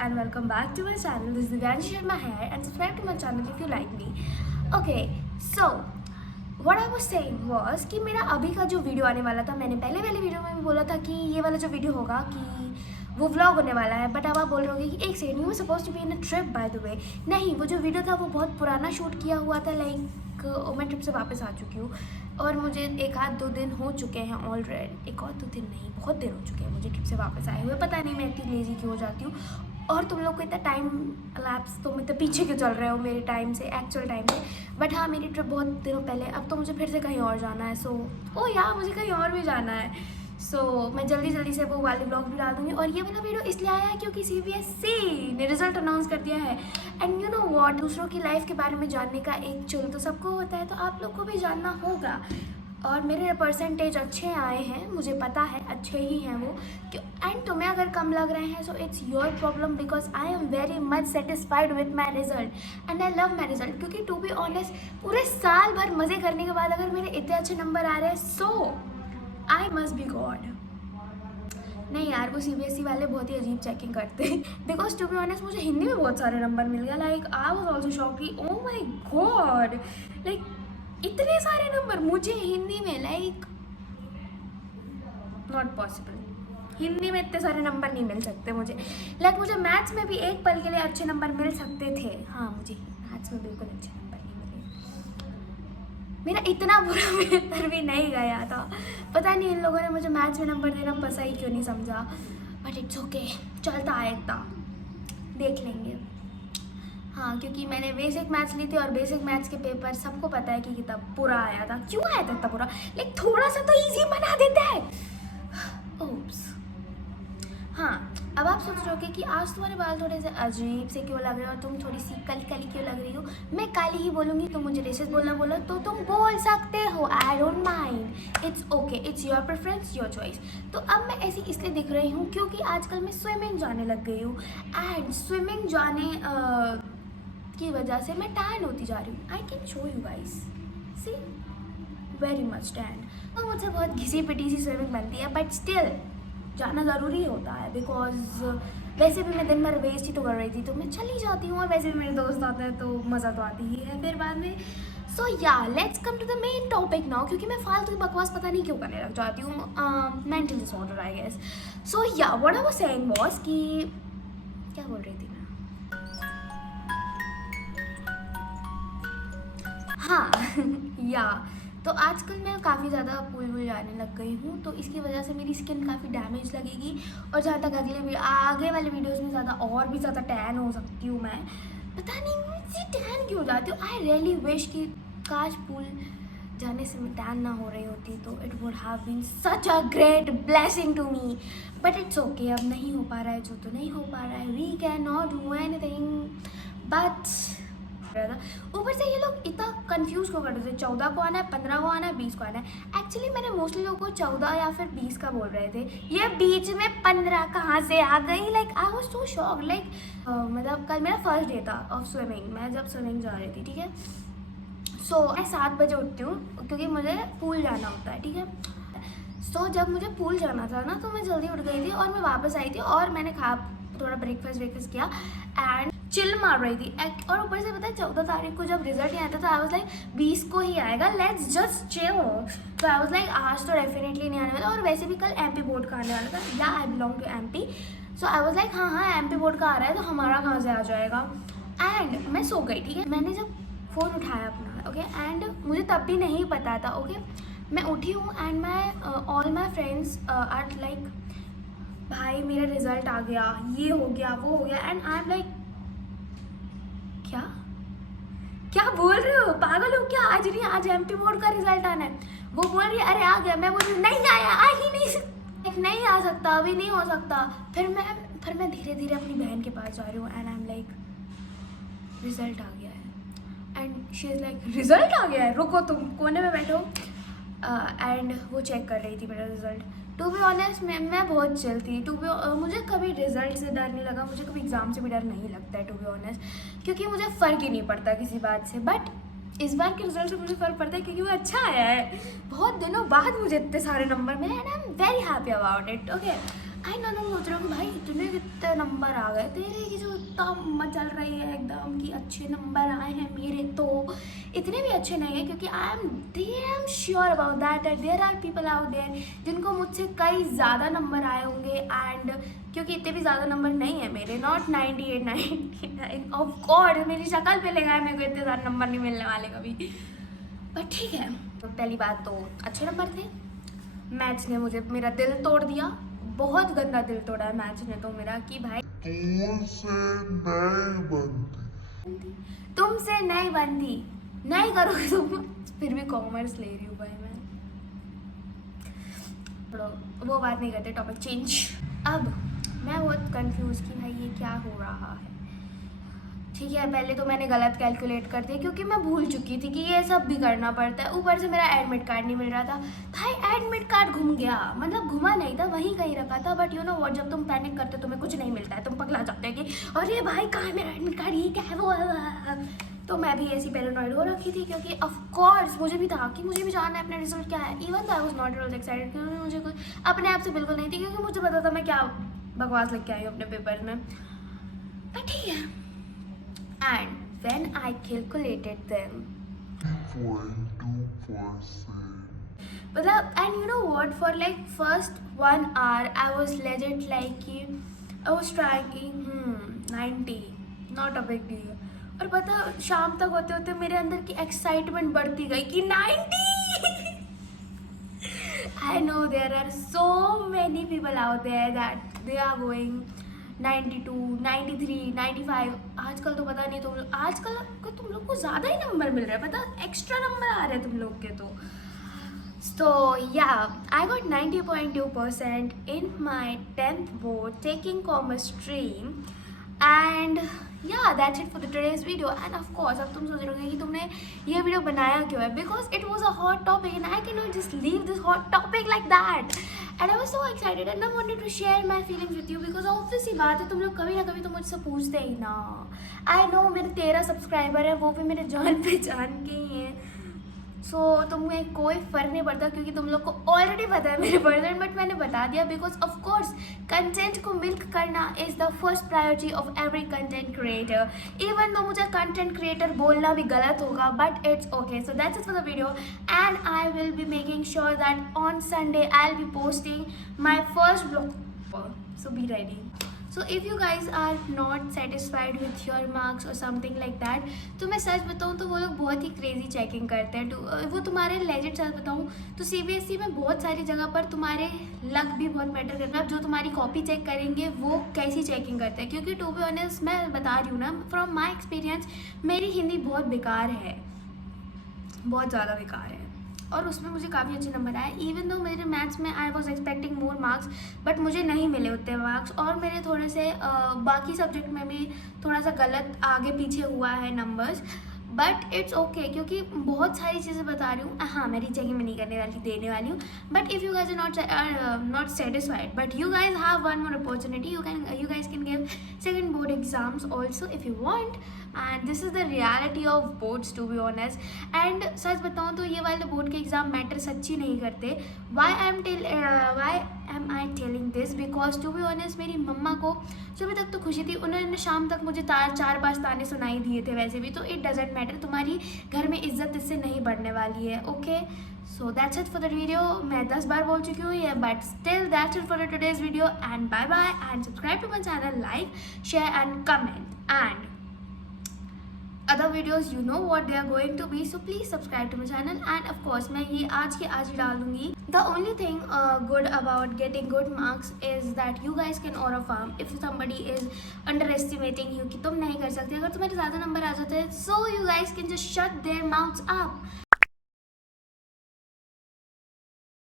and welcome back to my channel. This is Divyanshi Sharma here and subscribe to my channel if you like me. Okay, so what I was saying was कि मेरा अभी का जो video आने वाला था, मैंने पहले वाले वीडियो में भी बोला था कि ये वाला जो वीडियो होगा कि वो व्लॉग होने वाला है, बट अब आप बोल रहे होगे कि एक second, you were supposed to be in a trip by the way. नहीं, वो जो वीडियो था वो बहुत पुराना शूट किया हुआ था, मैं ट्रिप से वापस आ चुकी हूँ और मुझे एक आध दो दिन हो चुके हैं ऑलरेडी। एक और दो दिन नहीं, बहुत दिन हो चुके हैं मुझे ट्रिप से वापस आए हुए। पता नहीं मैं इतनी लेजी क्यों हो जाती हूँ और तुम लोग को इतना टाइम लैप्स, तुम इतना पीछे क्यों चल रहे हो मेरे टाइम से, एक्चुअल टाइम से। बट हाँ, मेरी ट्रिप बहुत दिनों पहले, अब तो मुझे फिर से कहीं और जाना है। मुझे कहीं और भी जाना है। मैं जल्दी से वो वाले ब्लॉग भी डाल दूँगी। और ये वाला वीडियो इसलिए आया है क्योंकि CBSE ने रिजल्ट अनाउंस कर दिया है। एंड यू नो व्हाट, दूसरों की लाइफ के बारे में जानने का एक चुल तो सबको होता है, तो आप लोग को भी जानना होगा। और मेरे परसेंटेज अच्छे आए हैं, मुझे पता है अच्छे ही हैं वो। एंड तुम्हें अगर कम लग रहे हैं so it's your problem, because I am very much satisfied with my result and I love my result. क्योंकि टू बी ऑनेस्ट, पूरे साल भर मज़े करने के बाद अगर मेरे इतने अच्छे नंबर आ रहे हैं, सो आई मस्ट बी गॉड। नहीं यार, वो CBSE वाले बहुत ही अजीब चेकिंग करते हैं। बिकॉज टू बी ऑनेस्ट, मुझे हिंदी में बहुत सारे नंबर मिल गया। Like I was also shock कि ओ माई गॉड, लाइक इतने सारे नंबर मुझे हिंदी में, लाइक नॉट पॉसिबल। हिंदी में इतने सारे नंबर नहीं मिल सकते मुझे। लाइक मुझे मैथ्स में भी एक पल के लिए अच्छे नंबर मिल सकते थे। हाँ, मुझे मैथ्स में बिल्कुल अच्छे नंबर नहीं मिले। मेरा इतना बुरा पेपर भी नहीं गया था। पता नहीं इन लोगों ने मुझे मैथ्स में नंबर देना पसंद ही क्यों नहीं समझा। बट इट्स ओके, चलता है इतना, देख लेंगे। हाँ, क्योंकि मैंने बेसिक मैथ्स ली थी और बेसिक मैथ्स के पेपर सबको पता है कि कितना बुरा आया था। क्यों आया था इतना बुरा? लाइक थोड़ा सा तो इजी बना देता है। ओप्स। हाँ, अब आप सोच रहे हो कि आज तुम्हारे बाल थोड़े से अजीब से क्यों लग रहे हो और तुम थोड़ी सी काली काली क्यों लग रही हो। मैं काली ही बोलूँगी, तुम मुझे रेसिस्ट बोलना बोलो तो तुम बोल सकते हो, I don't mind, it's okay, it's your preference, your choice. तो अब मैं ऐसी इसलिए दिख रही हूँ क्योंकि आजकल मैं स्विमिंग जाने लग गई हूँ एंड स्विमिंग जाने की वजह से मैं टैन होती जा रही हूँ। I can show you guys, see, very much tan. तो मुझसे बहुत घिसी पिटी सी स्विमिंग बनती है, बट स्टिल जाना ज़रूरी होता है। बिकॉज वैसे भी मैं दिन भर वेस्ट ही तो कर रही थी, तो मैं चली जाती हूँ और वैसे भी मेरे दोस्त आते हैं तो मज़ा तो आती ही है फिर बाद में। So yeah, let's come to the main topic now, क्योंकि मैं फालतू की बकवास पता नहीं क्यों करने लग जाती हूँ। Mental disorder I guess. So yeah, what I was saying was कि क्या बोल रही थी मैं? हाँ या, तो आजकल मैं काफ़ी ज़्यादा पूल वूल जाने लग गई हूँ, तो इसकी वजह से मेरी स्किन काफ़ी डैमेज लगेगी। और जहाँ तक आगे वाले वीडियोस में ज़्यादा और भी ज़्यादा टैन हो सकती हूँ मैं। पता नहीं मुझे टैन क्यों हो जाती हूँ। आई रियली विश कि काश पूल जाने से मैं टैन ना हो रही होती, तो it would have been such a great blessing to me. But it's okay, अब नहीं हो पा रहा है जो तो नहीं हो पा रहा है। We can not do anything. But ऊपर से ये लोग इतना कंफ्यूज क्यों कर रहे थे, 14 को आना है, 15 को आना है, 20 को आना है। एक्चुअली मैंने मोस्टली लोगों को 14 या फिर 20 का बोल रहे थे, ये बीच में 15 कहाँ से आ गई। Like I was so shock. Like मतलब कल मेरा फर्स्ट डे था ऑफ स्विमिंग, मैं जब स्विमिंग जा रही थी, ठीक है। मैं 7 बजे उठती हूँ क्योंकि मुझे पूल जाना होता है, ठीक है। जब मुझे पूल जाना था ना, तो मैं जल्दी उठ गई थी और मैं वापस आई थी और मैंने थोड़ा ब्रेकफास्ट किया एंड चिल मार रही थी। और ऊपर से पता है 14 तारीख को जब रिजल्ट नहीं आता था, आई वाज लाइक 20 को ही आएगा, लेट्स जस्ट चिल। तो आई वाज लाइक आज तो डेफिनेटली नहीं आने वाला। और वैसे भी कल MP बोर्ड का आने वाला था, या I belong to MP। So I was like हाँ MP बोर्ड का आ रहा है, तो हमारा कहाँ से आ जाएगा। एंड मैं सो गई, ठीक है। मैंने जब फ़ोन उठाया अपना, ओके, एंड मुझे तब भी नहीं पता था, ओके। मैं उठी हूँ एंड मैं all my friends are like, भाई मेरा रिजल्ट आ गया, ये हो गया, वो हो गया। एंड आई एम लाइक, क्या बोल रहे हो, पागल हो क्या? आज नहीं, आज MP बोर्ड का रिजल्ट आना है। वो बोल रही है अरे आ गया, मैं बोल रही हूँ नहीं आया, आ ही नहीं आ सकता, अभी नहीं हो सकता। फिर मैं धीरे धीरे अपनी बहन के पास जा रही हूँ and I am like, result आ गया है। And she is like, result आ गया है, रुको तुम कोने में बैठो। एंड वो चेक कर रही थी मेरा रिजल्ट। टू बी ऑनेस्ट मैं बहुत चिल थी। मुझे कभी रिजल्ट से डर नहीं लगा, मुझे कभी एग्ज़ाम से भी डर नहीं लगता है टू बी ऑनेस्ट, क्योंकि मुझे फ़र्क ही नहीं पड़ता किसी बात से। बट इस बार के रिजल्ट से मुझे फ़र्क पड़ता है क्योंकि वो अच्छा आया है। बहुत दिनों बाद मुझे इतने सारे नंबर मिले and I am very happy about it, okay. I know तुम सोच रहे हो कि भाई इतने कितने नंबर आ गए तेरे की, जो इतना मचल रही है एकदम कि अच्छे नंबर आए हैं मेरे, तो इतने भी अच्छे नहीं है, क्योंकि I am damn sure about that there are people out there जिनको मुझसे कई ज़्यादा नंबर आए होंगे। एंड क्योंकि इतने भी ज़्यादा नंबर नहीं है मेरे, नॉट 98 99 ऑफ कोर्स, मेरी शक्ल पे लगा है, मेरे को इतने ज़्यादा नंबर नहीं मिलने वाले कभी, बट ठीक है। तो पहली बात तो अच्छे नंबर थे, मैच ने मुझे मेरा दिल तोड़ दिया, बहुत गंदा दिल तोड़ा है मैच ने तो मेरा, कि भाई तुमसे नहीं बनती, नहीं करोगे तुम। फिर भी कॉमर्स ले रही हूँ भाई मैं, वो बात नहीं करते, टॉपिक चेंज। अब मैं बहुत कंफ्यूज कि भाई ये क्या हो रहा है। ठीक है, पहले तो मैंने गलत कैलकुलेट कर दिया क्योंकि मैं भूल चुकी थी कि ये सब भी करना पड़ता है। ऊपर से मेरा एडमिट कार्ड नहीं मिल रहा था भाई, एडमिट कार्ड घूम गया, मतलब घुमा नहीं था, वहीं कहीं रखा था। बट यू नो व्हाट, जब तुम पैनिक करते हो तुम्हें कुछ नहीं मिलता है, तुम पगला जाते हो कि अरे भाई कहाँ है मेरा एडमिट कार्ड, ये क्या है वो है। तो मैं भी ऐसी पैरानॉइड हो रखी थी, क्योंकि ऑफ कोर्स मुझे भी था कि मुझे भी जानना है अपना रिजल्ट क्या है। Even I was not really excited, क्योंकि मुझे कुछ अपने आप से बिल्कुल नहीं थी, क्योंकि मुझे पता था मैं क्या बकवास लिख के आई हूँ अपने पेपर में। बट ठीक है, and when I calculated them, 2.2%. मतलब, and you know what, for like first 1 hour I was legit like I was trying 90, not a big deal. और पता शाम तक होते होते मेरे अंदर की एक्साइटमेंट बढ़ती गई कि 90। I know there are so many people out there that they are going 92, 93, 95। आजकल तो पता नहीं आजकल को तुम लोग को ज़्यादा ही नंबर मिल रहा है, पता एक्स्ट्रा नंबर आ रहे हैं तुम लोग के। तो so yeah, I got 90.2% in my 10th board taking commerce stream, and yeah, that's it for the today's video. And of course अब तुम सोच रहे होगे कि तुमने ये वीडियो बनाया क्यों है, because it was a hot topic and I cannot just leave this hot topic like that. And I was so excited and I wanted to share my feelings with you, because obviously बात है, तुम लोग कभी ना कभी तो मुझसे पूछते ही ना। I know मेरे 13 सब्सक्राइबर है, वो भी मेरे जान पहचान के ही हैं। सो तुम्हें कोई फ़र्क नहीं पड़ता, क्योंकि तुम लोग को ऑलरेडी पता है मेरे पर्सन, बट मैंने बता दिया बिकॉज ऑफ कोर्स कंटेंट को मिल्क करना is the first priority of every content creator. Even तो मुझे कंटेंट क्रिएटर बोलना भी गलत होगा, but it's okay. So that's it for the video and I will be making sure that on Sunday I will be posting my first blog, so be ready. So if you guys are not satisfied with your marks or something like that, तो मैं सच बताऊँ तो वो लोग बहुत ही crazy checking करते हैं। वो तुम्हारे लेजिट सच बताऊँ तो CBSE में बहुत सारी जगह पर तुम्हारे लक भी बहुत मैटर करता है। जो तुम्हारी कॉपी चेक करेंगे वो कैसी चेकिंग करते हैं, क्योंकि टू बी ऑनेस्ट मैं बता रही हूँ ना, फ्रॉम माई एक्सपीरियंस मेरी हिंदी बहुत बेकार है, बहुत ज़्यादा बेकार है, और उसमें मुझे काफ़ी अच्छे नंबर आए। इवन दो मेरे मैथ्स में I was expecting more marks, but मुझे नहीं मिले उतने मार्क्स, और मेरे थोड़े से बाकी सब्जेक्ट में भी थोड़ा सा गलत आगे पीछे हुआ है नंबर्स, बट इट्स ओके, क्योंकि बहुत सारी चीज़ें बता रही हूँ। हाँ, मैं रीचेकिंग में नहीं करने वाली, देने वाली हूँ, but if you guys are not satisfied, but you guys have one more opportunity, you guys can give second board exams also if you want, and this is the reality of boards to be honest। and सच बताऊँ तो ये वाले board के exam matter सच्ची नहीं करते। why am I telling this, because to be honest मेरी मम्मा को सुबह तक तो खुशी थी, उन्होंने शाम तक मुझे 4-5 ताने सुनाई दिए थे वैसे भी, तो इट डजेंट मैटर, तुम्हारी घर में इज्जत इससे नहीं बढ़ने वाली है। Okay, so that's it for the video. मैं 10 बार बोल चुकी हूँ ये, but still that's it for the today's video, and bye bye, and subscribe to my channel, like, share and comment, and other videos you know what they are going to be, so please subscribe to my channel। and of course मैं ये आज के आज ही डाल दूँगी। the only thing good about getting good marks is that you guys can or affirm if somebody is underestimating you कि तुम नहीं कर सकते, अगर तुम्हारे ज़्यादा नंबर आ जाते हैं, so you guys can just shut their mouths up।